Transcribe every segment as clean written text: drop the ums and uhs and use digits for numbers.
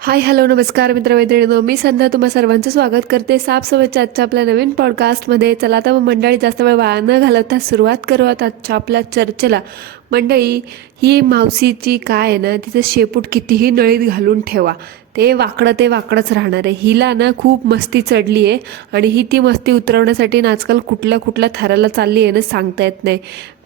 Hi hello नमस्कार मित्रमैत्रिणींनो, मी संध्या तुम्हा सर्वांचं स्वागत करते साफसफाईच्या आजच्या आपल्या नवीन पॉडकास्टमध्ये. चला आता मग मंडळी जास्त वेळ वाया न घालवता सुरुवात करूयात आजच्या आपल्या चर्चेला. मंडळी, ही मावशीची काय आहे ना, तिचं शेपूट कितीही नळीत घालून ठेवा, ते वाकडंच राहणार आहे. हिला ना खूप मस्ती चढली आहे आणि ही ती मस्ती उतरवण्यासाठी ना आजकाल कुठल्या थराला चालली आहे ना सांगता येत नाही.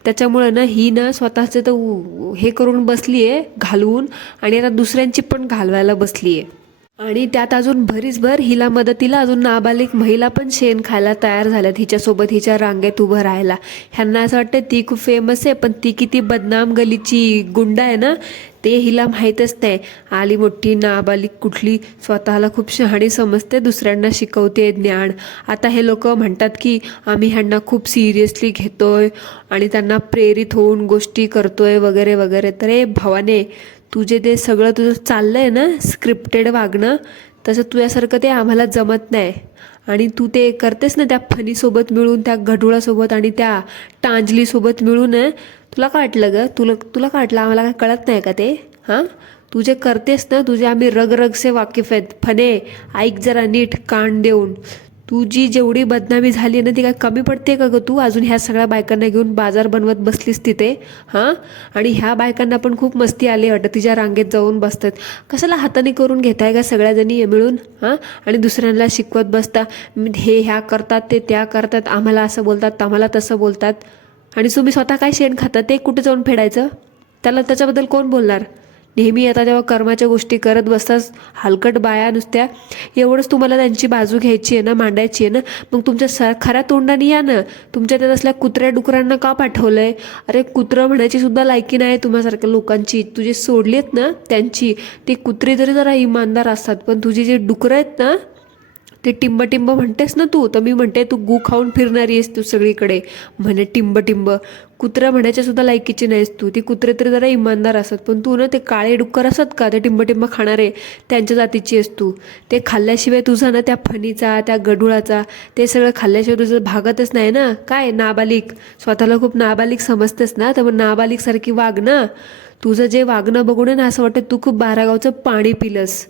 त्याच्यामुळं ना ही ना स्वतःचं तर हे करून बसली आहे घालवून, आणि आता दुसऱ्यांची पण घालवायला बसली आहे. आणि त्यात अजून भरीसभर हिला मदतीला अजून नाबालिक महिला पण शेण खायला तयार झाल्यात हिच्यासोबत, हिच्या रांगेत उभं राहायला. ह्यांना असं वाटतं ती खूप फेमस आहे, पण ती किती बदनाम गलीची गुंड आहे ना ते हिला माहीतच नाही. आली मोठी नाबालिक कुठली, स्वतःला खूप शहाणी समजते, दुसऱ्यांना शिकवते ज्ञान. आता हे लोक म्हणतात की आम्ही ह्यांना खूप सिरियसली घेतोय आणि त्यांना प्रेरित होऊन गोष्टी करतोय वगैरे वगैरे. तर हे भावाने, तुझे ते सगळं तुझं चाललंय ना स्क्रिप्टेड वागणं, तसं तुझ्यासारखं ते आम्हाला जमत नाही. आणि तू ते करतेस ना त्या फणीसोबत मिळून, त्या गढुळासोबत आणि त्या टांजलीसोबत मिळून, तुला काय वाटलं ग? तुला काय वाटलं आम्हाला काय कळत नाही का ते? हां, तू जे करतेस ना, तुझे आम्ही रग से वाकिफ आहेत. फणे, ऐक जरा नीट कान देऊन. तुझी जेवढी बदनामी झाली ना ती काय कमी पडते का ग? तू अजून ह्या सगळ्या बायकांना घेऊन बाजार बनवत बसलीस तिथे. हां, आणि ह्या बायकांना पण खूप मस्ती आली वाटतं, तिच्या रांगेत जाऊन बसतात. कशाला हाताने करून घेताय का सगळ्याजणी मिळून? हां, आणि दुसऱ्यांना शिकवत बसता, हे ह्या करतात ते त्या करतात, आम्हाला असं बोलतात आम्हाला तसं बोलतात. आणि तुम्ही स्वतः काय शेण खाता ते कुठे जाऊन फेडायचं? त्याच्याबद्दल कोण बोलणार? नेहमी आता जेव्हा कर्माच्या गोष्टी करत बसताच हलकट बाया नुसत्या, एवढंच तुम्हाला त्यांची बाजू घ्यायची आहे ना, मांडायची आहे ना, मग तुमच्या खऱ्या तोंडाने या ना. तुमच्या त्यात असल्या कुत्र्या डुकरांना का पाठवलंय? अरे कुत्रं म्हणायची सुद्धा लायकी नाही तुम्हासारख्या लोकांची. तुझी सोडलीत ना त्यांची, ती कुत्री जरी जरा इमानदार असतात, पण तुझी जे डुकरं आहेत ना ते टिंब म्हणतेस ना तू, तर मी म्हणते तू गू खाऊन फिरणारी आहेस तू सगळीकडे. म्हणे टिंब कुत्रा म्हणायच्या सुद्धा लायकीची नाहीस तू. ती कुत्रे तरी जरा इमानदार असतात, पण तू ना ते काळे डुक्कर असतात का, ते टिंब खाणारे, त्यांच्या जातीची आहेस तू. ते खाल्ल्याशिवाय तुझा ना त्या फणीचा, त्या गढुळाचा, ते सगळं खाल्ल्याशिवाय तुझं भागतच नाही ना. काय नाबालिक, स्वतःला खूप नाबालिक समजतेस ना, तर मग नाबालिकसारखी वाग ना. तुझं जे वागणं बघून ना असं वाटतं तू खूप बारागावचं पाणी पिलंस.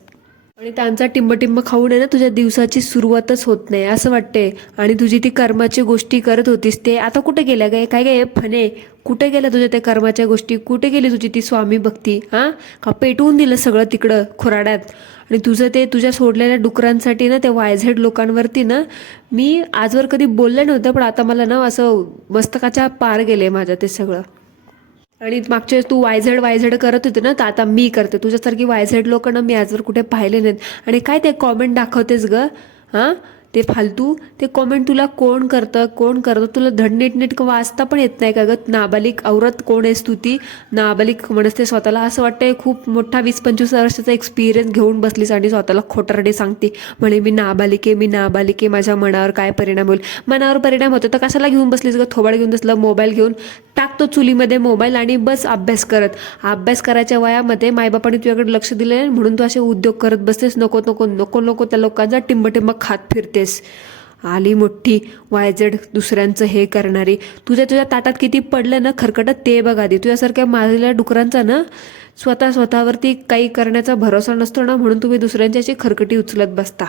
आणि त्यांचा टिंब खाऊन आहे ना तुझ्या दिवसाची सुरुवातच होत नाही असं वाटते. आणि तुझी ती कर्माची गोष्टी करत होतीस ते आता कुठे गेल्या गे? काय काय फणे, कुठे गेल्या तुझ्या त्या कर्माच्या गोष्टी? कुठे गेली तुझी ती स्वामी भक्ती? हां, का पेटवून दिलं सगळं तिकडं खुराड्यात? आणि तुझं ते तुझ्या सोडलेल्या डुकरांसाठी ना, त्या वायझेड लोकांवरती ना मी आजवर कधी बोलले नव्हतं, पण आता मला ना असं मस्तकाच्या पार गेले माझ्या ते सगळं. आणि मागच्या वेळेस तू वायझेड करत होते ना, तर आता मी करते. तुझ्यासारखी वायझेड लोकांना मी आजवर कुठे पाहिले नाहीत. आणि काय ते कॉमेंट दाखवतेस ग? हां, ते फालतू ते कॉमेंट तुला कोण करतं? तुला धड नीटनेटकं वाचता पण येत नाही का ग? नाबालिक औरत कोण आहेस तू? ती नाबालिक म्हणते स्वतःला. असं वाटतंय खूप मोठा 20-25 वर्षाचा एक्सपिरियन्स घेऊन बसलीस आणि स्वतःला खोटारडे सांगते. म्हणे मी नाबालिक आहे, माझ्या मनावर काय परिणाम होईल? मनावर परिणाम होतो तर कशाला घेऊन बसलीस ग? थोबाड घेऊन बसलं, मोबाईल घेऊन टाकतो चुलीमध्ये मोबाईल आणि बस अभ्यास करत. अभ्यास करायच्या वयामध्ये मायबापाने तुझ्याकडे लक्ष दिलं म्हणून तू असे उद्योग करत बसतेस. नको त्या लोकांचा टिंब खात फिरतेस. आली मोठी वायजड दुसऱ्यांचं हे करणारी. तुझ्या ताटात किती पडलं ना खरकटत ते बघ आधी. तुझ्यासारख्या मारलेल्या डुकरांचा ना स्वतःवरती काही करण्याचा भरोसा नसतो ना, म्हणून तुम्ही दुसऱ्यांची अशी खरकटी उचलत बसता.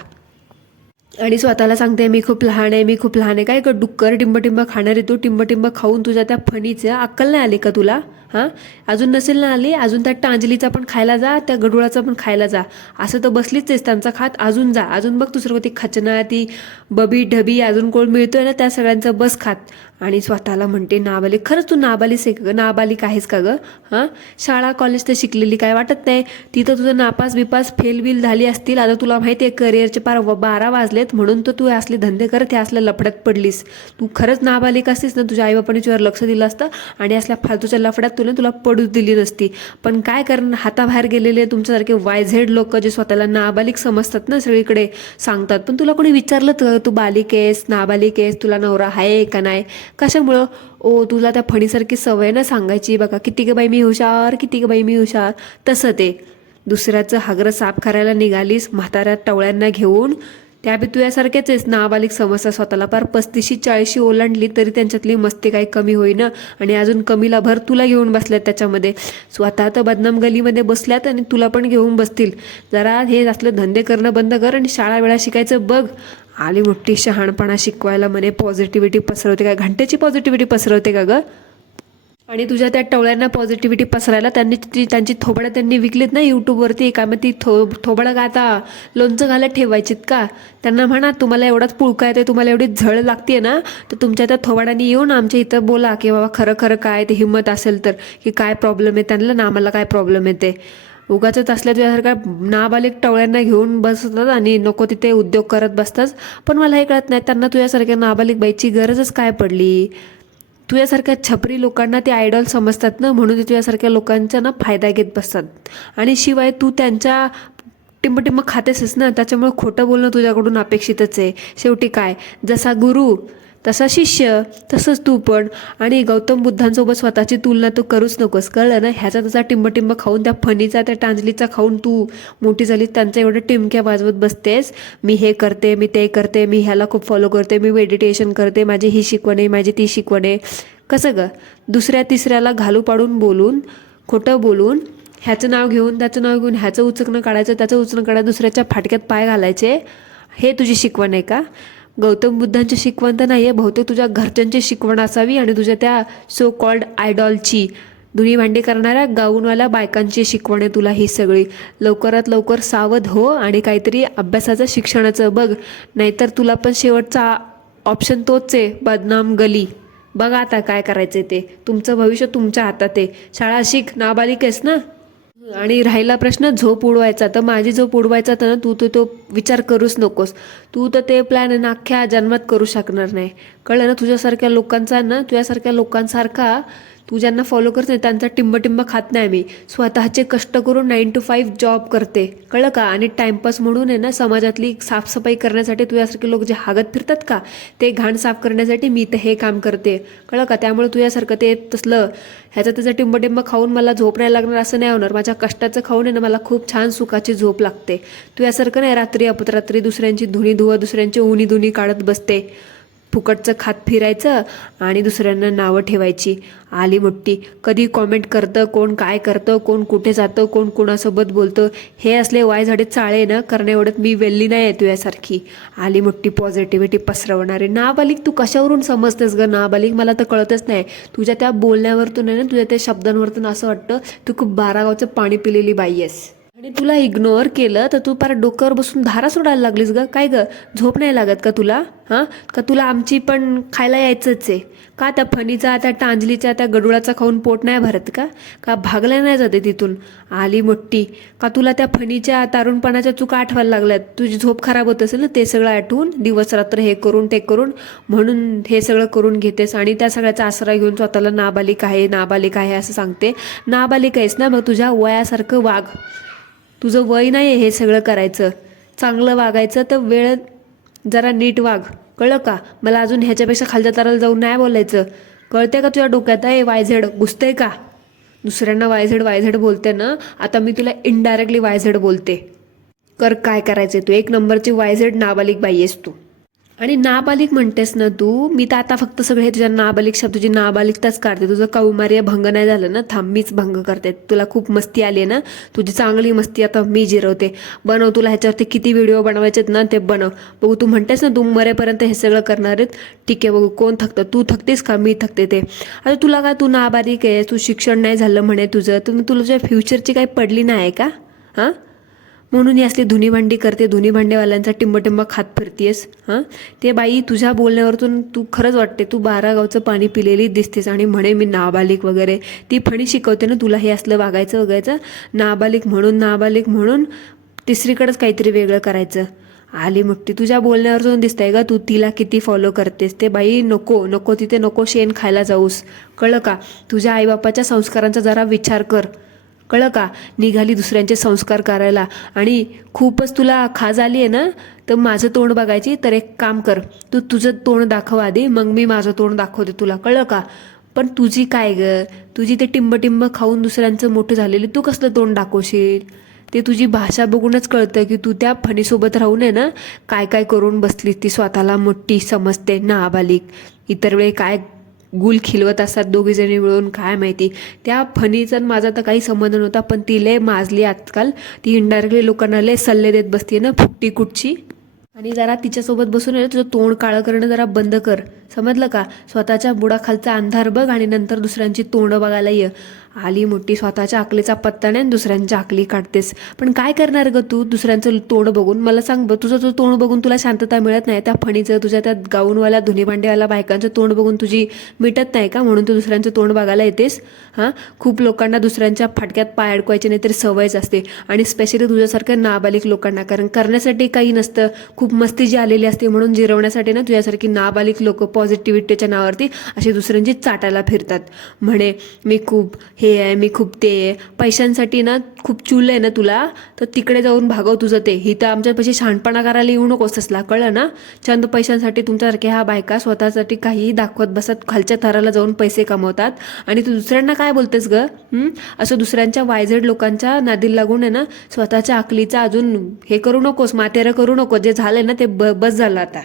आणि स्वतःला सांगते मी खूप लहान आहे. काय ग डुक्कर टिंब खाणारी तू? टिंब खाऊन तुझ्या त्या फणीचं अक्कल नाही आली का तुला? हां, अजून नसेल ना आली? अजून त्या टांजलीचा पण खायला जा, त्या गडुळाचा पण खायला जा. असं तर बसलीच आहेस त्यांचा खात. अजून जा, अजून बघ दुसरं ती खचना, ती बबी ढबी अजून कोण मिळतोय ना त्या सगळ्यांचं बस खात. आणि स्वतःला म्हणते नाबालिक. खरंच तू नाबालिक आहेस का ग? हां, शाळा कॉलेज तर शिकलेली काय वाटत नाही. तिथं तुझं नापास बिपास फेल झाली असतील. आता तुला माहिती आहे करिअरचे पार 12 वाजलेत, म्हणून तर तू असले धंदे करत हे असल्या लफड्यात पडलीस. तू खरंच नाबालिक असतीस ना, तुझ्या आईबापाने तुझ्यावर लक्ष दिलं असतं आणि असल्या फालतूच्या लफड्यात तुला पडूच दिली नसती. पण काय करणार, हाताबाहेर गेलेले तुमच्यासारखे वायझेड लोक जे स्वतःला नाबालिक समजतात ना, सगळीकडे सांगतात. पण तुला कोणी विचारलं तर तू बालिक आहेस, नाबालिक आहेस, तुला नवरा आहे का नाही? कशामुळं? तुला त्या फणीसारखी सवय ना सांगायची, बघा किती ग बाई मी हुशार. तसं ते दुसऱ्याचं हागरं साफ करायला निघालीस म्हाताऱ्या टवळ्यांना घेऊन. त्या बी तुझ्यासारखेच आहेस नाबालिक समजता स्वतःला. पार 35-40 ओलांडली तरी त्यांच्यातली मस्ती काही कमी होईना आणि अजून कमीला भर तुला घेऊन बसल्यात त्याच्यामध्ये. स्वतः तर बदनाम गलीमध्ये बसल्यात आणि तुला पण घेऊन बसतील. जरा हे असलं धंदे करणं बंद कर आणि शाळा वेळा शिकायचं बघ. आली मोठी शहाणपणा शिकवायला म्हणे पॉझिटिव्हिटी पसरवते का, घंटेची पॉझिटिव्हिटी पसरवते का ग. आणि तुझ्या त्या टवळ्यांना पॉझिटिव्हिटी पसरायला त्यांची थोबडं त्यांनी विकलीत ना यूट्यूबवरती. का मग ती थोबडं का आता लोणचं घालत ठेवायचीत का. त्यांना म्हणा तुम्हाला एवढाच पुळका येते, तुम्हाला एवढी झळ लागते ना, तर तुमच्या त्या थोबाडांनी येऊन आमच्या इथं बोला की बाबा खरं खरं काय ते हिंमत असेल तर, की काय प्रॉब्लेम आहे त्यांना ना आम्हाला काय प्रॉब्लेम येते. उगाचच असल्या तुझ्यासारख्या नाबालिक टवळ्यांना घेऊन बसतात आणि नको तिथे उद्योग करत बसतात. पण मला हे कळत नाही त्यांना तुझ्यासारख्या नाबालिक बाईची गरजच काय पडली. तुझ्यासारख्या छपरी लोकांना ते आयडॉल समजतात ना, म्हणून ते तुझ्यासारख्या लोकांचा ना फायदा घेत बसतात. आणि शिवाय तू त्यांच्या टिंब खातेसच ना, त्याच्यामुळे खोटं बोलणं तुझ्याकडून अपेक्षितच आहे. शेवटी काय, जसा गुरु तसा शिष्य, तसंच तू पण. आणि गौतम बुद्धांसोबत स्वतःची तुलना तू करूच नकोस, कळलं ना. ह्याचा तसा टिंब खाऊन त्या फणीचा त्या टांजलीचा खाऊन तू मोठी झाली, त्यांच्या एवढ्या टिमक्या वाजवत बसतेस. मी हे करते, मी ते करते, मी ह्याला खूप फॉलो करते, मी मेडिटेशन करते, माझी ही शिकवण आहे, माझी ती शिकवण आहे. कसं ग, दुसऱ्या तिसऱ्याला घालू पाडून बोलून, खोटं बोलून, ह्याचं नाव घेऊन त्याचं नाव घेऊन ह्याचं उचकणं काढायचं, त्याचं उचकणं काढायचं, दुसऱ्याच्या फाटक्यात पाय घालायचे, हे तुझी शिकवण आहे का. गौतम बुद्धांची शिकवण तर नाही आहे, बहुतेक तुझ्या घरच्यांची शिकवण असावी आणि तुझ्या त्या सो कॉल्ड आयडॉलची, धुणी भांडी करणाऱ्या गाऊनवाल्या बायकांची शिकवण आहे तुला ही सगळी. लवकरात लवकर सावध हो आणि काहीतरी अभ्यासाचं शिक्षणाचं बघ, नाहीतर तुला पण शेवटचा ऑप्शन तोच आहे, बदनाम गली. बघा आता काय करायचं ते, तुमचं भविष्य तुमच्या हातात आहे. शाळा शिक, नाबालिक आहेस ना. आणि राहिला प्रश्न झोप उडवायचा, तर माझी झोप उडवायचा तर ना तू तो विचार करूच नकोस. तू तर ते प्लॅन ना अख्ख्या जन्मात करू शकणार नाही, कळलं ना. तुझ्यासारख्या लोकांचा ना, तुझ्यासारख्या लोकांसारखा तू ज्यांना फॉलो करते त्यांचा टिंब खात नाही मी. स्वतःचे कष्ट करून 9 to 5 जॉब करते, कळलं का. आणि टाइमपास म्हणून आहे ना, समाजातली साफसफाई करण्यासाठी तुझ्यासारखे लोक जे हागत फिरतात का, ते घाण साफ करण्यासाठी मी तर हे काम करते, कळलं का. त्यामुळे तुझ्यासारखं ते तसलं ह्याचा त्याचा टिंब खाऊन मला झोप नाही लागणार असं नाही होणार. माझ्या कष्टाचं खाऊन आहे ना मला खूप छान सुखाची झोप लागते. तुझ्यासारखं नाही रात्री अपरात्री दुसऱ्यांची धुणी धुवं, दुसऱ्यांची उनी धुनी काढत बसते, फुकटचं खात फिरायचं आणि दुसऱ्यांना नावं ठेवायची. आली मोठी, कधी कॉमेंट करतं, कोण काय करतं, कोण कुठे जातं, कोण कोणासोबत बोलतं, हे असले वाय झाडे चाळे ना करण्या एवढत मी वेल्ली नाही आहे तुझ्यासारखी. आली मोठी पॉझिटिव्हिटी पसरवणारी नाबालिक. तू कशावरून समजतेस ग नाबालिक, मला तर कळतच नाही. तुझ्या त्या बोलण्यावरतून आहे ना, तुझ्या त्या शब्दांवरतून असं वाटतं तू खूप 12 गावचं पाणी पिलेली बाई आहेस. आणि तुला इग्नोर केलं तर तू पार डोक्यावर बसून धारा सोडायला लागलीस ग. काय ग, झोप नाही लागत का तुला, हां. का तुला आमची पण खायला यायचंच आहे का. त्या फणीचा, त्या टांजलीचा, त्या गडुळाचा खाऊन पोट नाही भरत का भागल्या नाही जाते तिथून. आली मोठी, का तुला त्या फणीच्या तारुणपणाच्या चुका आठवायला लागल्यात. तुझी झोप खराब होत असेल ना ते सगळं आठवून, दिवस रात्र हे करून ते करून, म्हणून हे सगळं करून घेतेस आणि त्या सगळ्याचा आसरा घेऊन स्वतःला नाबालिक आहे, नाबालिक आहे असं सांगते. नाबालिक आहेस ना, मग तुझ्या वयासारखं वाग. तुझं वय नाही आहे हे सगळं करायचं. चांगलं वागायचं तर वेळ जरा नीट वाग, कळलं का. मला अजून ह्याच्यापेक्षा खालच्या तराला जाऊन नाही बोलायचं, कळते का तुझ्या डोक्यात. आहे वायझेड घुसते का. दुसऱ्यांना वायझेड बोलते ना, आता मी तुला इनडायरेक्टली वायझेड बोलते. कर काय करायचे तू, एक नंबरची वायझेड नाबालिक बाई आहेस तू. आणि नाबालिक म्हणतेस ना तू, मी तर आता फक्त सगळे तुझ्या नाबालिक शब्द, तुझी नाबालिकताच काढते. तुझं कौमार्य भंग नाही झालं ना, थांब मीच भंग करते. तुला खूप मस्ती आली आहे ना, तुझी चांगली मस्ती आता मी जिरवते. बनव, तुला ह्याच्यावरती किती व्हिडिओ बनवायचेत ना ते बनव. बघू, तू म्हणतेस ना तू मरेपर्यंत हे सगळं करणार आहेत, ठीक आहे. बघू कोण थकतं, तू थकतेस का मी थकते ते. आता तुला काय, तू नाबालिक आहे, तू शिक्षण नाही झालं म्हणे तुझं, तुला तुझ्या फ्युचरची काही पडली नाही का, हां. म्हणून ही असली धुनी भांडी करते, धुनी भांडेवाल्यांचा टिंब खात फिरतीयस, हां. ते बाई तुझ्या बोलण्यावरतून तू खरंच वाटते तू 12 गावचं पाणी पिलेली दिसतेस. आणि म्हणे मी नाबालिक वगैरे, ती फणी शिकवते ना तुला हे असलं वागायचं. नाबालिक म्हणून तिसरीकडेच काहीतरी वेगळं करायचं. आली मोठी, तुझ्या बोलण्यावरतून दिसतंय का तू तिला किती फॉलो करतेस. ते बाई नको तिथे नको शेण खायला जाऊस, कळलं का. तुझ्या आईबापाच्या संस्कारांचा जरा विचार कर, कळलं का. निघाली दुसऱ्यांचे संस्कार करायला आणि खूपच तुला खाज आली आहे ना, तर माझं तोंड बघायची. तर एक काम कर, तू तुझं तोंड दाखव आधी, मग मी माझं तोंड दाखवते तुला, कळलं का. पण तुझी काय ग, तुझी ते टिंब खाऊन दुसऱ्यांचं मोठं झालेली, तू कसलं तोंड दाखवशील. ते तुझी भाषा बघूनच कळतं की तू त्या फणीसोबत राहून आहे ना काय काय करून बसली. ती स्वतःला मोठी समजते नाबालिक. इतर वेळी काय गुल खिलवत असतात दोघीजणी मिळून काय माहिती. त्या फणीचा माझा तर काही संबंध नव्हता, पण ती लय माजली आजकाल. ती इनडायरेक्टली लोकांना लय सल्ले देत बसते ना फुकटी कुठची. आणि जरा तिच्यासोबत बसून आहे ना तुझं तोंड काळं करणं जरा बंद कर, समजलं का. स्वतःच्या बुडाखालचा अंधार बघ आणि नंतर दुसऱ्यांची तोंड बघायला ये. आली मोठी स्वतःच्या अकलीचा पत्ता नाही, दुसऱ्यांच्या अकली काढतेस. पण काय करणार ग तू दुसऱ्यांचं तोंड बघून. मला सांग तुझं तोंड बघून तुला शांतता मिळत नाही. त्या फणीचं तुझ्या त्या गाऊनवाल्या धुनीभांडेवाल्या बायकांचं तोंड बघून तुझी मिटत नाही का, म्हणून तू दुसऱ्यांचं तोंड बघायला येतेस. हां, खूप लोकांना दुसऱ्यांच्या फाटक्यात पाय अडकवायचे नाही तरी सवयच असते, आणि स्पेशली तुझ्यासारख्या नाबालिक लोकांना. कारण करण्यासाठी काही नसतं, खूप मस्ती जी आलेली असते म्हणून जिरवण्यासाठी ना तुझ्यासारखी नाबालिक लोक पॉझिटिव्हिटीच्या नावावरती अशी दुसऱ्यांची चाटायला फिरतात. म्हणे मी खूप हे आहे, मी खूप ते आहे. पैशांसाठी ना खूप चूल आहे ना तुला, तर तिकडे जाऊन भागव तुझं ते. ही तर आमच्यापाशी शहाणपणा करायला येऊ नकोस तसला, कळलं ना. चंद पैशांसाठी तुमच्यासारख्या ह्या बायका स्वतःसाठी काहीही दाखवत बसत, खालच्या थराला जाऊन पैसे कमवतात. आणि तू दुसऱ्यांना काय बोलतेस ग. असं दुसऱ्यांच्या वायझेड लोकांच्या नादी लागून आहे ना स्वतःच्या अकलीचा अजून हे करू नकोस, मातेरं करू नको. जे झालंय ना ते बस झालं आता.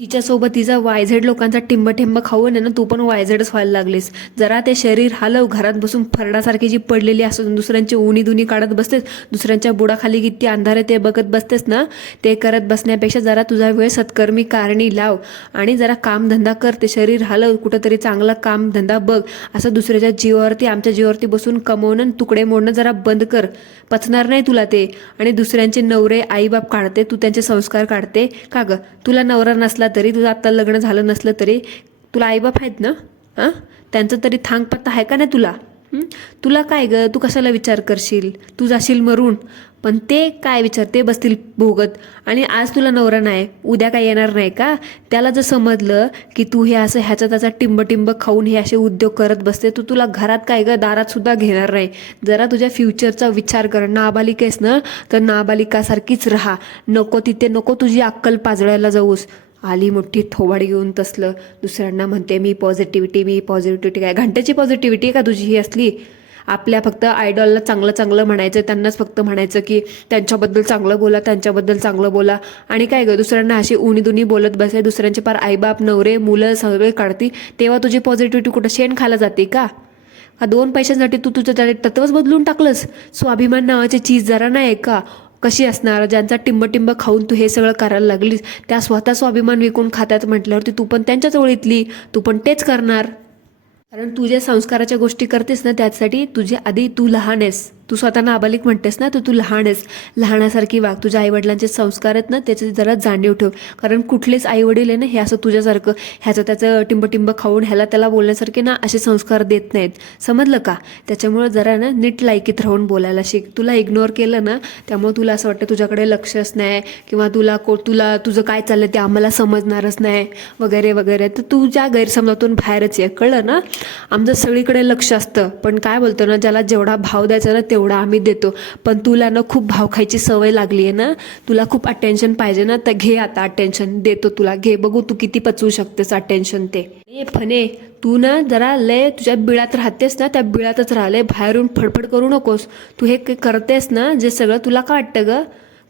तिच्यासोबत तिचा वायझेड लोकांचा टिंब खाऊन आहे ना तू पण वायझेडच व्हायला लागलीस. जरा ते शरीर हलव. घरात बसून फरडासारखी जी पडलेली असं दुसऱ्यांची उणी दुनी काढत बसतेस, दुसऱ्यांच्या बुडाखाली किती अंधार आहे ते बघत बसतेस ना, ते करत बसण्यापेक्षा जरा तुझा वेळ सत्कर्मी कारणी लाव आणि जरा कामधंदा कर. ते शरीर हलव, कुठंतरी चांगला कामधंदा बघ. असं दुसऱ्याच्या जीवावरती आमच्या जीवावरती बसून कमवणं तुकडे मोडणं जरा बंद कर. पचणार नाही तुला ते. आणि दुसऱ्यांचे नवरे आईबाप काढते, तू त्यांचे संस्कार काढते का ग. तुला नवरा नसला तरी, तुझं आत्ता लग्न झालं नसलं तरी तुला आईबाप आहेत ना. हां, त्यांचं तरी थांग पत्ता आहे का नाही तुला. तुला काय ग, तू कशाला विचार करशील. तू जाशील मरून, पण ते काय विचार, ते बसतील भोगत. आणि आज तुला नवरा नाही, उद्या काय येणार नाही का. त्याला जर समजलं की तू हे असं ह्याचा त्याचा टिंब खाऊन हे असे उद्योग करत बसते, तर तुला घरात काय ग, दारात सुद्धा घेणार नाही. जरा तुझ्या फ्युचरचा विचार कर. नाबालिक आहेस ना तर नाबालिकासारखीच राहा. नको तिथे नको तुझी अक्कल पाजळायला जाऊस. आली मोठी थोबाड घेऊन तसलं दुसऱ्यांना म्हणते मी पॉझिटिव्हिटी. काय घंट्याची पॉझिटिव्हिटी आहे का तुझी ही असली. आपल्या फक्त आयडॉलला चांगलं चांगलं म्हणायचं, त्यांनाच फक्त म्हणायचं की त्यांच्याबद्दल चांगलं बोला. आणि काय ग दुसऱ्यांना अशी उणी दुनी बोलत बसे, दुसऱ्यांचे पार आईबाप नवरे मुलं सगळे काढती, तेव्हा तुझी पॉझिटिव्हिटी कुठं शेण खायला जाते का. 2 पैशांसाठी तू तुझं त्या तत्वच बदलून टाकलंस. स्वाभिमान नावाची चीज जरा नाही का. कशी असणार, ज्यांचा टिंब खाऊन तू हे सगळं करायला लागलीस, त्या स्वतः स्वाभिमान विकून खात्यात म्हटल्यावरती तू पण त्यांच्याच ओळीतली, तू पण तेच करणार. कारण तू ज्या संस्काराच्या गोष्टी करतेस ना त्यासाठी तुझे आधी तू लहान आहेस. तू स्वतः नाबालिक म्हणतेस ना, तू लहान आहेस. लहानासारखी वाग. तुझ्या आईवडिलांचे संस्कार आहेत ना त्याची जरा जाणीव ठेव. कारण कुठलेच आईवडील आहे ना हे असं तुझ्यासारखं ह्याचं त्याचं टिंब खाऊन ह्याला त्याला बोलण्यासारखे ना असे संस्कार देत नाहीत, समजलं का. त्याच्यामुळे जरा ना नीट लायकीत राहून बोलायला शिक. तुला इग्नोर केलं ना त्यामुळे तुला असं वाटतं तुझ्याकडे लक्षच नाही, किंवा तुला तुझं काय चाललं ते आम्हाला समजणारच नाही वगैरे वगैरे. तर तुझ्या गैरसमजातून बाहेरच आहे, कळलं ना. आमचं सगळीकडे लक्ष असतं, पण काय बोलतो ना ज्याला जेवढा भाव द्यायचा ना तेवढा आम्ही देतो. पण तुला ना खूप भाव खायची सवय लागली आहे ना, तुला खूप अटेन्शन पाहिजे ना, तर घे आता अटेन्शन देतो तुला. घे, बघू तू किती पचवू शकतेस अटेन्शन ते. फणे तू ना जरा लय तुझ्या बिळात राहतेस ना, त्या बिळातच राहिले, बाहेरून फडफड करू नकोस. तू हे करतेस ना जे सगळं, तुला काय वाटतं ग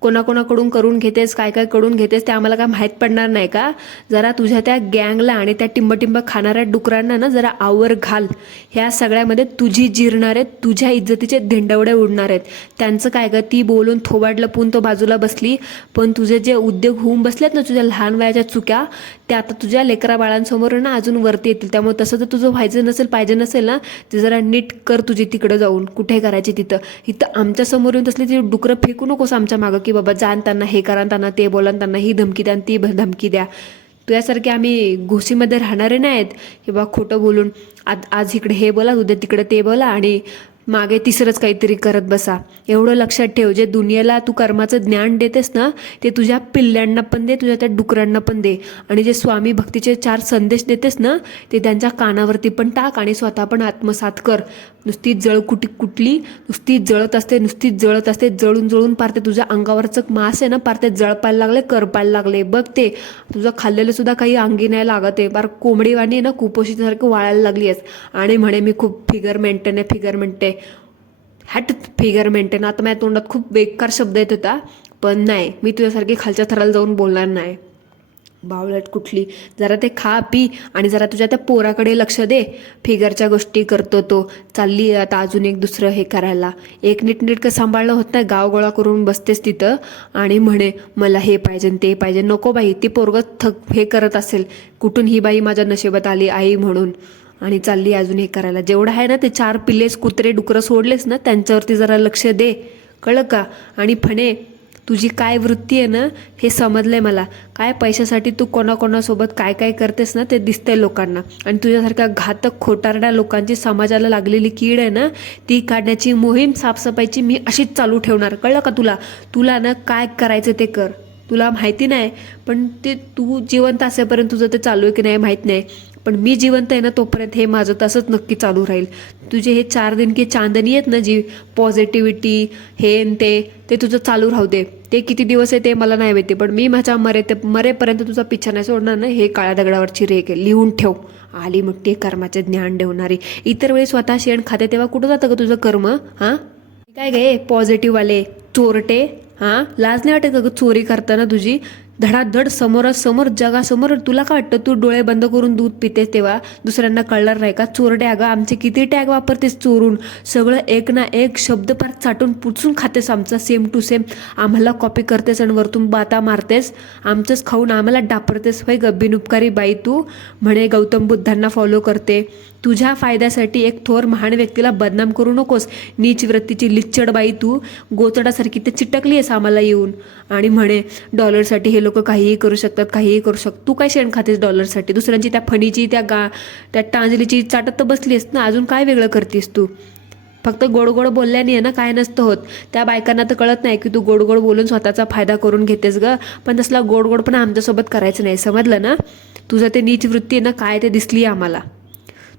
कोणाकोणाकडून करून घेतेस, काय काय करून घेतेस ते आम्हाला काय माहीत पडणार नाही का. जरा तुझ्या त्या गँगला आणि त्या टिंब खाणाऱ्या डुकरांना ना जरा आवर घाल. ह्या सगळ्यामध्ये तुझी जिरणार आहेत, तुझ्या इज्जतीचे धेंडवडे उडणार आहेत. त्यांचं काय ग, ती बोलून थोबाड लपून तो बाजूला बसली, पण तुझे जे उद्योग होऊन बसलेत ना तुझ्या लहान वयाच्या चुक्या, त्या आता तुझ्या लेकरा बाळांसमोर ना अजून वरती येतील. त्यामुळे तसं जर तुझं व्हायचं नसेल, पाहिजे नसेल ना, ते जरा नीट कर तुझी तिकडं जाऊन. कुठे करायची तिथं. इथं आमच्या समोर येऊन तसली ती डुकरं फेकू नकोस आमच्या मागं की बाबा जाण त्यांना हे करा, त्यांना ते बोला, त्यांना ही धमकी द्या ती धमकी द्या. तुझ्यासारखे आम्ही घोशीमध्ये राहणारे नाहीत की बा खोटं बोलून आज इकडे हे बोला, उद्या तिकडे ते बोला आणि मागे तिसरंच काहीतरी करत बसा. एवढं लक्षात ठेव, जे दुनियेला तू कर्माचं ज्ञान देतेस ना ते तुझ्या पिल्ल्यांना पण दे, तुझ्या त्या डुकरांना पण दे. आणि जे स्वामी भक्तीचे 4 संदेश देतेस ना ते त्यांच्या कानावरती पण टाक आणि स्वतः पण आत्मसात कर. नुसती कुठली नुसतीच जळत असते, जळून जळून पार ते तुझ्या अंगावरचं मास आहे ना पार ते जळपायला लागले, करपायला लागले. बघ ते तुझं खाल्लेलं सुद्धा काही अंगी नाही लागत आहे. पार कोंबडीवाणी आहे ना कुपोषितासारखं वाळायला लागली आहेस. आणि म्हणे मी खूप फिगर मेंटेन आहे. Hat figure maintain. आता माझ्या तोंडात खूप बेकार शब्द येत होता, पण नाही, मी तुझ्यासारखी खालच्या थराला जाऊन बोलणार नाही. बावळट कुठली. जरा ते खा पी आणि जरा तुझ्या त्या पोराकडे लक्ष दे. फिगरच्या गोष्टी करतो तो. चालली आता अजून एक दुसरं हे करायला. एक नीटनेटकं सांभाळलं होत नाही, गावगोळा करून बसतेस तिथं आणि म्हणे मला हे पाहिजे ते पाहिजे. नको बाई, ती पोरगं हे करत असेल, कुठून ही बाई माझ्या नशिबात आली आई म्हणून, आणि चालली अजून हे करायला. जेवढं आहे ना ते 4 पिल्लेस कुत्रे डुकरं सोडलेस ना, त्यांच्यावरती जरा लक्ष दे, कळलं का. आणि फणे, तुझी काय वृत्ती आहे ना हे समजलंय मला. काय पैशासाठी तू कोणाकोणासोबत काय काय करतेस ना ते दिसतंय लोकांना. आणि तुझ्यासारख्या घातक खोटारड्या लोकांची समाजाला लागलेली कीड आहे ना, ती काढण्याची मोहीम साफसफाईची मी अशीच चालू ठेवणार, कळलं का तुला. तुला ना काय करायचं ते कर, तुला माहिती नाही, पण ते तू जिवंत असेपर्यंत तुझं ते चालू आहे की नाही माहीत नाही, पण मी जिवंत आहे ना तोपर्यंत हे माझं तसंच नक्की चालू राहील. तुझे हे 4 दिन की चांदणी आहेत ना, जी पॉझिटिव्हिटी हे न ते तुझं चालू राहू दे. ते किती दिवस आहे ते मला नाही माहिती, पण मी माझ्या मरेपर्यंत तुझा पिच्छा नाही सोडणार ना. हे काळ्या दगडावरची रेख आहे, लिहून ठेव. आली मोठी कर्माचे ज्ञान ठेवणारी. इतर वेळी स्वतः शेण खाते तेव्हा कुठं जातं का तुझं कर्म. हां काय गे पॉझिटिव्ह वाले चोरटे. हां लाज नाही वाटत का चोरी करताना तुझी. धडाधड समोरासमोर जगासमोर. तुला काय वाटतं तू डोळे बंद करून दूध पितेस तेव्हा दुसऱ्यांना कळणार नाही का. चोरटे अगं आमचे किती टॅग वापरतेस चोरून. सगळं एक ना एक शब्द पार चाटून पुचून खातेस आमचा सेम टू सेम. आम्हाला कॉपी करतेस आणि वरतून बाता मारतेस. आमचंच खाऊन आम्हाला डापरतेस. होय ग बिनुपकारी बाई तू. म्हणे गौतम बुद्धांना फॉलो करते. तुझ्या फायद्यासाठी एक थोर महान व्यक्तीला बदनाम करू नकोस. नीच वृत्तीची लिच्चड बाई तू. गोचडासारखी ते चिटकली आहेस आम्हाला येऊन. आणि म्हणे डॉलरसाठी हे लोक काहीही करू शकतात, काहीही करू शकतात. तू काय शेण खातेस डॉलरसाठी. दुसऱ्यांची त्या फणीची त्या टांजलीची चाटत तर बसली आहेस ना. अजून काय वेगळं करतेस तू. फक्त गोड गोड बोलल्याने आहे ना काय नसतं होत. त्या बायकांना तर कळत नाही की तू गोड गोड बोलून स्वतःचा फायदा करून घेतेस ग. पण तसला गोड गोड पण आमच्यासोबत करायचं नाही, समजलं ना. तुझं ते नीच वृत्ती आहे ना काय ते दिसली आम्हाला.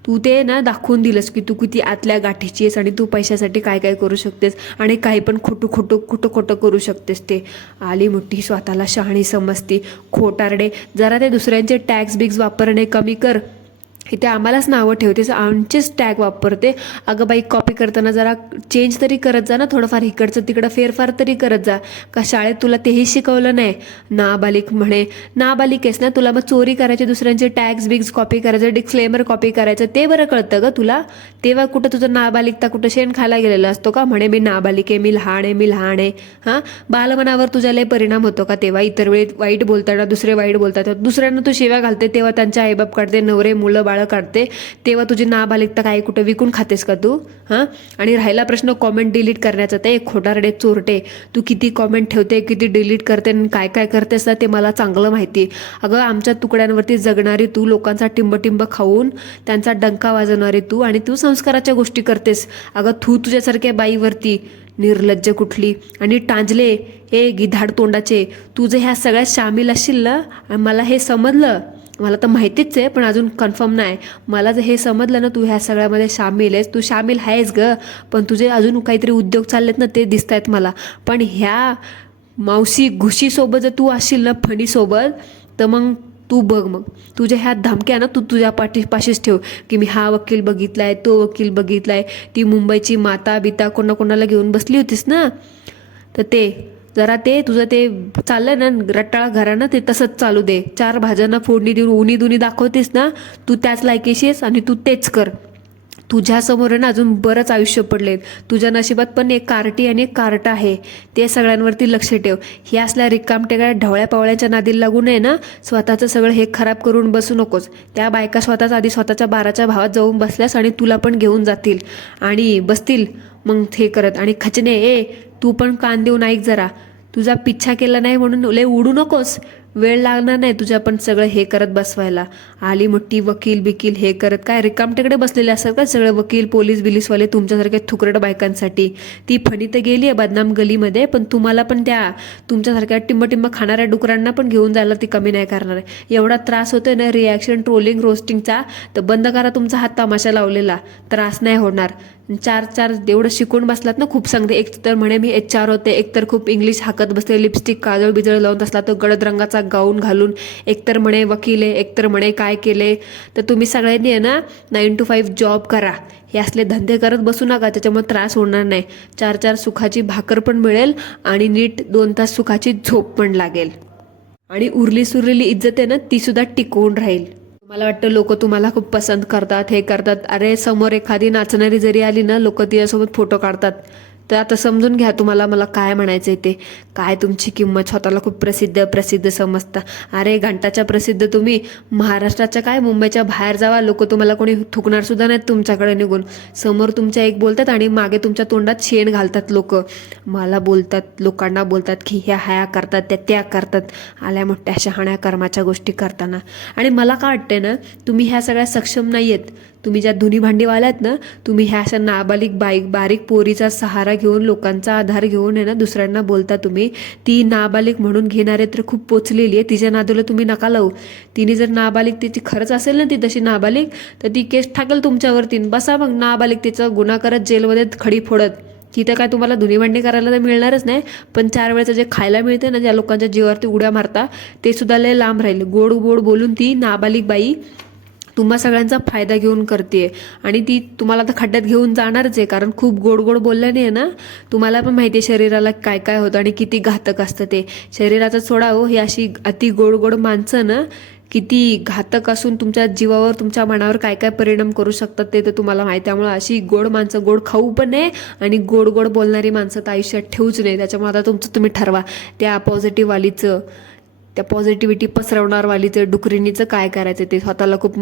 तू ते ना दाखवून दिलंस की तू किती आतल्या गाठीची आहेस आणि तू पैशासाठी काय काय करू शकतेस आणि काही पण खोटं करू शकतेस. ते आली मोठी स्वतःला शहाणी समजती. खोटारडे. जरा ते दुसऱ्यांचे टॅग्स बिग्स वापरणे कमी कर. इथे आम्हालाच नावं ठेवतेस, आमचेच टॅग वापरते. अगं बाई कॉपी करताना जरा चेंज तरी करत जा ना, थोडंफार इकडचं तिकडं फेरफार तरी करत जा. का शाळेत तुला तेही शिकवलं नाही. नाबालिक म्हणे. नाबालिक आहेस ना, तुला मग चोरी करायचे, दुसऱ्यांचे टॅग्स बिग्स कॉपी करायचं, डिस्क्लेमर कॉपी करायचं ते बरं कळतं ग तुला. तेव्हा कुठं तुझं नाबालिकता कुठं शेण खायला गेलेलं असतो का. म्हणे मी नाबालिक आहे, मी लहान आहे. हां बालमनावर तुझ्या लय परिणाम होतो का तेव्हा. इतर वेळी वाईट बोलताना दुसरे वाईट बोलतात, दुसऱ्यांना तू शिव्या घालते तेव्हा त्यांच्या आईबाप काढते, नवरे मुलं बाळ काढते, तेव्हा तुझी नाबालिकता काय कुठं विकून खातेस का तू. हां आणि राहिला प्रश्न कॉमेंट डिलीट करण्याचा, ते खोटारडे चोरटे. तू किती कॉमेंट ठेवते, किती डिलीट करते आणि काय काय करतेस ना ते मला चांगलं माहिती. अगं आमच्या तुकड्यांवरती जगणारी तू, लोकांचा टिंब खाऊन त्यांचा डंका वाजवणारी तू, आणि तू संस्काराच्या गोष्टी करतेस. अगं तुझ्यासारख्या बाईवरती निर्लज्ज कुठली. आणि टांजले हे गिधाड तोंडाचे, तू जर ह्या सगळ्यात सामील असशील ना, मला हे समजलं, मला तर माहितीच आहे पण अजून कन्फर्म नाही. मला जर हे समजलं ना तू ह्या सगळ्यामध्ये सामील आहेस, तू सामील आहेस ग, पण तुझे अजून काहीतरी उद्योग चाललेत ना ते दिसत आहेत मला. पण ह्या मावशी घुशीसोबत जर तू असशील ना, फणीसोबत, तर मग तू बघ. मग तुझ्या ह्या धमक्या ना तू तुझ्या पाशीच ठेव की मी हा वकील बघितलाय, तो वकील बघितलाय. ती मुंबईची माता बिता कोणाकोणाला घेऊन बसली होतीस ना, तर ते जरा ते तुझं ते चाललंय ना रट्टाळा घरानं, ते तसंच चालू दे. 4 भाज्यांना फोडणी देऊन उनी दुनी दाखवतेस ना, तू त्याच लायकीशी आहेस आणि तू तेच कर. तुझ्यासमोर ना अजून बरंच आयुष्य पडले. तुझ्या नशिबात पण एक कार्टी आणि एक कार्ट आहे, ते सगळ्यांवरती लक्ष ठेव. हे असल्या रिकामटेगळ्या ढवळ्या पावळ्यांच्या नादी लागू नये ना, स्वतःचं सगळं हे खराब करून बसू नकोस. त्या बायका स्वतःच आधी स्वतःच्या 12च्या भावात जाऊन बसल्यास आणि तुला पण घेऊन जातील आणि बसतील मग हे करत. आणि खचने तू पण कान देऊन ऐक जरा. तुझा पिच्छा केला नाही म्हणून लय उडू नकोस, वेळ लागणार नाही तुझ्या पण सगळं हे करत बसवायला. आली मोठी वकील बिकील हे करत, काय रिकामटेकडे बसलेले असतात का सगळे वकील पोलीस बिलीसवाले तुमच्यासारख्या थुकरट बायकांसाठी. ती फणी तर गेली आहे बदनाम गलीमध्ये, पण तुम्हाला पण त्या तुमच्यासारख्या टिंब खाणाऱ्या डुकरांना पण घेऊन जायला ती कमी नाही करणार आहे. एवढा त्रास होतोय ना रिॲक्शन ट्रोलिंग रोस्टिंगचा, तर बंद करा तुमचा हात तमाशा लावलेला, त्रास नाही होणार. 4 एवढं शिकून बसलात ना खूप सांगते. एक तर म्हणे मी HR होते, एक तर खूप इंग्लिश हाकत बसते, लिपस्टिक काजळ बिजळ लावून बसला तो गडद रंगाचा गाऊन घालून, एकतर म्हणे वकील आहे, एकतर म्हणे काय केले. तर तुम्ही सगळ्यांनी आहे ना 9 to 5 जॉब करा. हे असले धंदे करत बसू नका, त्याच्यामुळे त्रास होणार नाही. 4-4 सुखाची भाकर पण मिळेल आणि नीट 2 तास सुखाची झोप पण लागेल. आणि उरली सुरलेली इज्जत आहे ना, ती सुद्धा टिकवून राहील. मला वाटतं लोक तुम्हाला खूप पसंत करतात, हे करतात. अरे समोर एखादी नाचणारी जरी आली ना, लोक तिच्यासोबत फोटो काढतात. तर आता समजून घ्या तुम्हाला मला काय म्हणायचं आहे ते. काय तुमची किंमत, स्वतःला खूप प्रसिद्ध समजता. अरे घंटाच्या प्रसिद्ध तुम्ही, महाराष्ट्राच्या काय मुंबईच्या बाहेर जावा, लोक तुम्हाला कोणी थुकणार सुद्धा नाहीत तुमच्याकडे निघून. समोर तुमच्या एक बोलतात आणि मागे तुमच्या तोंडात शेण घालतात लोक. मला बोलतात, लोकांना बोलतात की ह्या करतात, त्या करतात, आल्या मोठ्या शहाण्या कर्माच्या गोष्टी करताना. आणि मला काय वाटतंय ना, तुम्ही ह्या सगळ्या सक्षम नाही आहेत. तुम्ही ज्या धुनी भांडीवाल्या आहेत ना, तुम्ही ह्या अशा नाबालिक बारीक पोरीचा सहारा घेऊन, लोकांचा आधार घेऊन आहे ना दुसऱ्यांना बोलता तुम्ही. ती नाबालिक म्हणून घेणारे तर खूप पोचलेली आहे, तिच्या नादूला तुम्ही नका लावू. तिने जर नाबालिक तिची खरंच असेल ना, ती तशी नाबालिक, तर ती केस टाकेल तुमच्यावरती. बसा मग नाबालिक तिचा गुन्हा करत जेलमध्ये खडी फोडत. तिथं काय तुम्हाला धुनी भांडी करायला तर मिळणारच नाही, पण 4 वेळचं जे खायला मिळते ना, ज्या लोकांच्या जीवावरती उड्या मारता, ते सुद्धा लय लांब राहील. गोड बोलून ती नाबालिक बाई तुम्हा सगळ्यांचा फायदा घेऊन करते. आणि ती तुम्हाला तर खड्ड्यात घेऊन जाणारच आहे, कारण खूप गोड बोलल्याने आहे ना, तुम्हाला पण माहिती आहे शरीराला काय काय होतं आणि किती घातक असतं ते. शरीराचं सोडा हो, ही अशी अति गोड माणसं ना किती घातक असून तुमच्या जीवावर, तुमच्या मनावर काय काय परिणाम करू शकतात ते तर तुम्हाला माहिती. त्यामुळे अशी गोड माणसं गोड खाऊ पण नाही, आणि गोड बोलणारी माणसं तर आयुष्यात ठेवूच नाही. त्याच्यामुळे आता तुमचं तुम्ही ठरवा, त्या पॉझिटिव्हवालीचं, त्या पॉझिटिव्हिटी पसरवणारवालीचं, डुकरिणीचं काय करायचं ते. स्वतःला खूप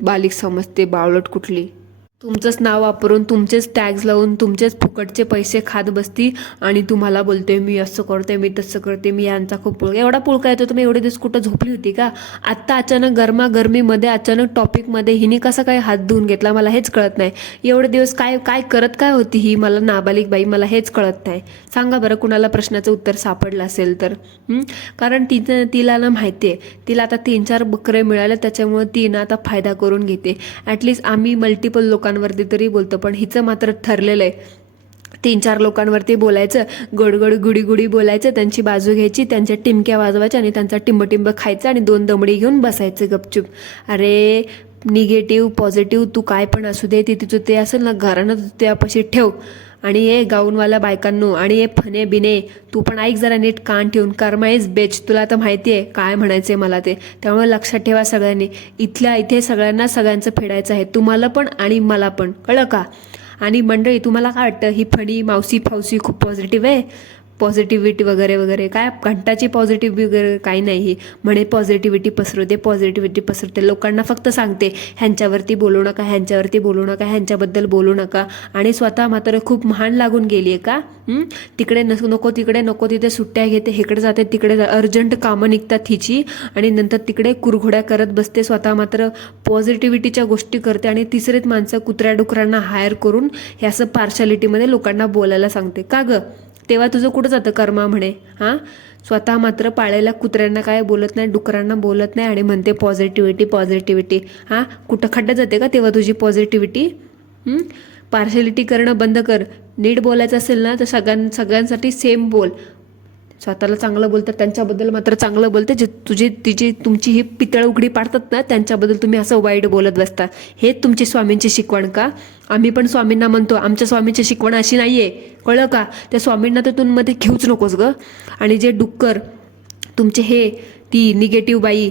बालिक समजते, बावळट कुठली. तुमचंच नाव वापरून, तुमचेच टॅग्स लावून, तुमचेच फुकटचे पैसे खात बसती आणि तुम्हाला बोलते मी असं करते, मी तसं करते, मी यांचा खूप एवढा पुळका येतो. तुम्ही एवढे दिवस कुठं झोपली होती का? आत्ता अचानक गरमागरमीमध्ये, अचानक टॉपिकमध्ये हिने कसा काय हात धुवून घेतला, मला हेच कळत नाही. एवढे दिवस काय करत काय होती ही, मला नाबालिक बाई, मला हेच कळत नाही. सांगा बरं कुणाला प्रश्नाचं उत्तर सापडलं असेल तर. कारण तिला ना माहिती आहे, तिला आता 3-4 बकरे मिळाले, त्याच्यामुळे ती ना आता फायदा करून घेते. ॲटलिस्ट आम्ही मल्टिपल लोकांवरती तरी बोलतो, पण हिचं मात्र ठरलेलं आहे 3-4 लोकांवरती बोलायचं, गुडी बोलायचं, त्यांची बाजू घ्यायची, त्यांच्या टिमक्या वाजवायच्या आणि त्यांचा टिंब खायचं आणि 2 दमडी घेऊन बसायचं गपचूप. अरे निगेटिव्ह पॉझिटिव्ह तू काय पण असू दे, तिचं ते असेल ना घरानं त्यापाशी ठेव. आणि हे गाऊनवाल्या बायकांनो आणि हे फने बिने, तू पण ऐक जरा नीट कान ठेवून. कर्मा इज बेच, तुला आता माहिती आहे काय म्हणायचं आहे मला ते. त्यामुळे लक्षात ठेवा सगळ्यांनी, इथे सगळ्यांचं फेडायचं आहे, तुम्हाला पण आणि मला पण, कळलं का? आणि मंडळी तुम्हाला काय वाटतं, ही फणी मावशी फावशी खूप पॉझिटिव्ह आहे, पॉझिटिव्हिटी वगैरे काय घंटाची पॉझिटिव्ह वगैरे काही नाही. ही म्हणे पॉझिटिव्हिटी पसरवते, लोकांना फक्त सांगते ह्यांच्यावरती बोलू नका, ह्यांच्याबद्दल बोलू नका. आणि स्वतः मात्र खूप महान लागून गेली आहे का? तिकडे नको तिथे सुट्ट्या घेते, इकडे जाते, तिकडे अर्जंट कामं निघतात हिची, आणि नंतर तिकडे कुरघोड्या करत बसते. स्वतः मात्र पॉझिटिव्हिटीच्या गोष्टी करते आणि तिसरेच माणसं कुत्र्या डुकरांना हायर करून हे असं पार्शालिटीमध्ये लोकांना बोलायला सांगते. का गं? तेव्हा तुझं कुठं जातं कर्मा म्हणे. स्वतः मात्र पाळलेल्या कुत्र्यांना काय बोलत नाही, डुकरांना बोलत नाही आणि म्हणते पॉझिटिव्हिटी. कुठं खड्ड्यात जाते का तेव्हा तुझी पॉझिटिव्हिटी? पार्शलिटी करणं बंद कर. नीट बोलायचं असेल ना तर सगळ्यांसाठी सेम बोल. स्वतःला चांगलं बोलतात त्यांच्याबद्दल मात्र चांगलं बोलते, जे तुमची ही पितळ उघडी पाडतात ना त्यांच्याबद्दल तुम्ही असं वाईट बोलत बसता. हे तुमची स्वामींची शिकवण का? आम्ही पण स्वामींना म्हणतो, आमच्या स्वामींची शिकवण अशी नाही आहे, कळलं का? त्या स्वामींना तर तू मध्ये घेऊच नकोस गं. आणि जे डुक्कर तुमचे ती निगेटिव्ह बाई,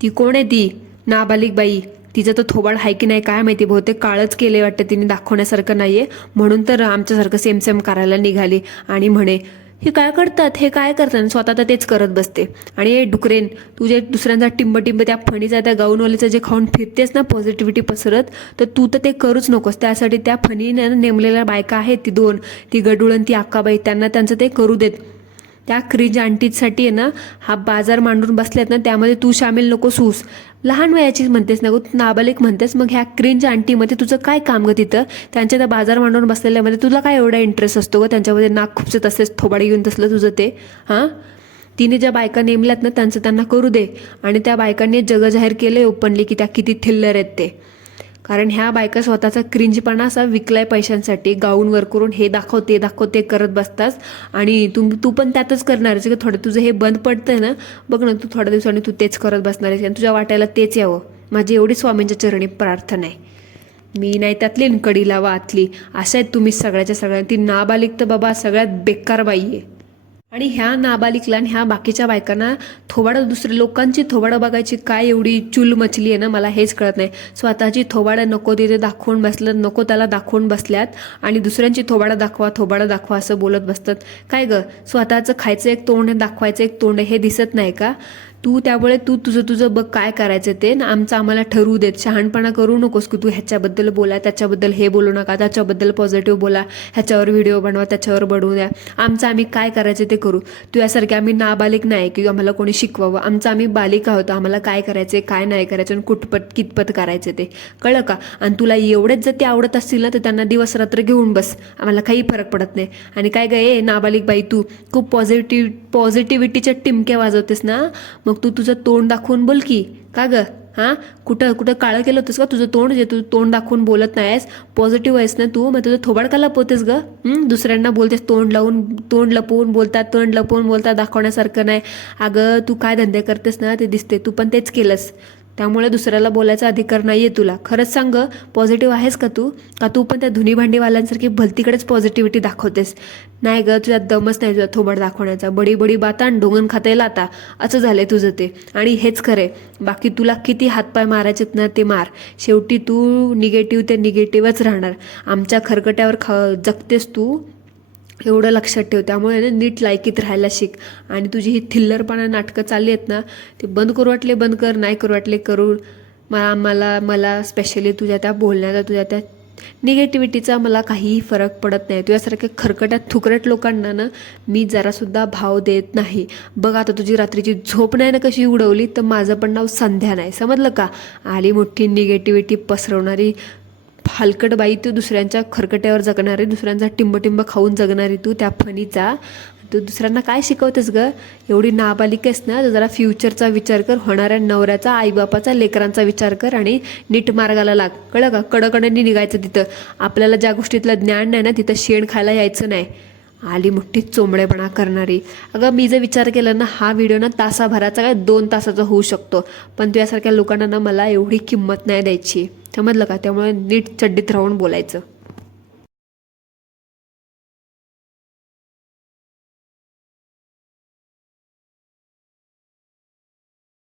ती कोण आहे? ती नाबालिक बाई. तिचं तर थोबाड आहे की नाही काय माहिती, बहुतेक काळच केले वाटतं तिने, दाखवण्यासारखं नाहीये, म्हणून तर आमच्यासारखं सेम करायला निघाली. आणि म्हणे हे काय करतात, स्वतः तर तेच करत बसते. आणि हे डुकरेन, तू जे दुसऱ्यांचा टिंब त्या फणीचा, त्या गाऊनवालीचं जे खाऊन फिरतेस ना पॉझिटिव्हिटी पसरत, तर तू तर ते करूच नकोस. त्यासाठी त्या फणीने नेमलेल्या बायका आहेत, ती 2, ती गडुळन, ती अक्काबाई, त्यांचं ते करू देत. त्या क्रिंज आंटीसाठी आहे ना हा बाजार मांडून बसल्यात ना, त्यामध्ये तू सामील नको सूस. लहान वयाचीच म्हणतेस ना गो, नाबालिक म्हणतेस, मग ह्या क्रिंज आंटीमध्ये तुझं काय काम गं? तिथं त्यांच्या त्या बाजार मांडून बसलेल्यामध्ये तुला काय एवढा इंटरेस्ट असतो गं? त्यांच्यामध्ये नाक खुपसत असतेस, थोबाडी घेऊन तसलं तुझं ते. तिने ज्या बायका नेमल्यात ना त्यांचं त्यांना करू दे. आणि त्या बायकांनी जग जाहीर केले ओपनली की त्या किती थिल्लर आहेत ते. कारण ह्या बायका स्वतःचा क्रिंजपणा असा विकलाय पैशांसाठी, गाऊनवर करून हे दाखव ते करत बसतास. आणि तू पण त्यातच करणार आहेस की थोडं तुझं हे बंद पडतंय ना, बघ ना तू थोड्या दिवसांनी तू तेच करत बसणार आहेस आणि तुझ्या वाट्याला तेच यावं. माझी एवढी स्वामींच्या चरणी प्रार्थना आहे. मी नाही त्यातली न कडी लावा आतली. असं आहेत तुम्ही सगळ्याच्या सगळ्या. ती नाबालिक तर बाबा सगळ्यात बेकार बाई आहे. आणि ह्या नाबालिकला आणि ह्या बाकीच्या बायकांना थोबाडं दुसऱ्या लोकांची थोबाडं बघायची काय एवढी चूल मचली आहे ना, मला हेच कळत नाही. स्वतःची थोबाडं नको तिथे दाखवून बसलं, नको त्याला दाखवून बसल्यात आणि दुसऱ्यांची थोबाडं दाखवा असं बोलत बसतात. काय ग, स्वतःचं खायचं एक तोंड आहे, दाखवायचं एक तोंड आहे, हे दिसत नाही का? त्यामुळे तुझं बघ काय करायचं ते ना, आम्हाला ठरवू देत. शहाणपणा करू नकोस की तू ह्याच्याबद्दल बोला, त्याच्याबद्दल हे बोलू नका, त्याच्याबद्दल पॉझिटिव्ह बोला, ह्याच्यावर व्हिडिओ बनवा, त्याच्यावर बनवू द्या. आम्ही काय करायचं ते करू. तू यासारखे आम्ही नाबालिक नाही की आम्हाला कोणी शिकवावं. आम्ही बालिका होतो, आम्हाला काय करायचं काय नाही करायचं आणि कितपत करायचं ते कळलं का? आणि तुला एवढेच जर ते आवडत असतील ना तर त्यांना दिवस रात्र घेऊन बस, आम्हाला काही फरक पडत नाही. आणि काय ग नाबालिक बाई, तू खूप पॉझिटिव्हिटीच्या टिमक्या वाजवतेस ना, मग तू तुझं तोंड दाखवून बोल की. का ग, हां कुठं काळं केलं होतंस का तुझं तोंड, जे तू तोंड दाखवून बोलत नाहीस, पॉझिटिव्ह आहेस ना तू, मग तुझं थोबाड का लपवतेस ग? दुसऱ्यांना बोलतेस तोंड लपवून बोलतात दाखवण्यासारखं नाही. अगं तू काय धंदे करतेस ना ते दिसते, तू पण तेच केलंस. त्यामुळे दुसऱ्याला बोलायचा अधिकार नाही आहे तुला. खरंच सांग, पॉझिटिव्ह आहेस का तू पण त्या धुनी भांडीवाल्यांसारखी भलतीकडेच पॉझिटिव्हिटी दाखवतेस? नाही ग, तुझ्यात दमच नाही तुझा थोबाड दाखवण्याचा. बडी बाता आणि ढोंगण खाता येईल आता, असं झालंय तुझं ते. आणि हेच खरे, बाकी तुला किती हातपाय मारायचेत ना ते मार, शेवटी तू निगेटिव्ह ते निगेटिव्हच राहणार. आमच्या खरकट्यावर जगतेस तू, एवढं लक्षात ठेव. त्यामुळे ना नीट लायकीत राहायला शिक. आणि तुझी ही थिल्लरपणा नाटकं चालली आहेत ना, ते बंद करू वाटले बंद कर, नाही करू वाटले करू. मला स्पेशली तुझ्या त्या बोलण्याचा, तुझ्या त्या निगेटिव्हिटीचा मला काहीही फरक पडत नाही. तुझ्यासारख्या खरकट्यात थुकरट लोकांना ना मी जरासुद्धा भाव देत नाही. बघ आता तुझी रात्रीची झोप नाही ना कशी उडवली, तर माझं पण नाव संध्या नाही, समजलं का? आली मोठी निगेटिव्हिटी पसरवणारी हलकट बाई तू, दुसऱ्यांच्या खरकट्यावर जगणारी, दुसऱ्यांचा टिंब खाऊन जगणारी तू, त्या फणीचा. तू दुसऱ्यांना काय शिकवतेस ग? एवढी नाबालिक आहेस ना, तर जरा फ्युचरचा विचार कर, होणाऱ्या नवऱ्याचा, आईबापाचा, लेकरांचा विचार कर आणि नीट मार्गाला लाग. कळलं का? कडकडनी निघायचं तिथं. आपल्याला ज्या गोष्टीतलं ज्ञान नाही ना तिथं शेण खायला यायचं नाही. आली मोठी चोंबडेपणा करणारी. अगं मी जर विचार केला ना, हा व्हिडिओ ना तासाभराचा काय 2 तासाचा होऊ शकतो, पण तुझ्यासारख्या लोकांना ना मला एवढी किंमत नाही द्यायची, समजलं का? त्यामुळे नीट चड्डीत राहून बोलायचं.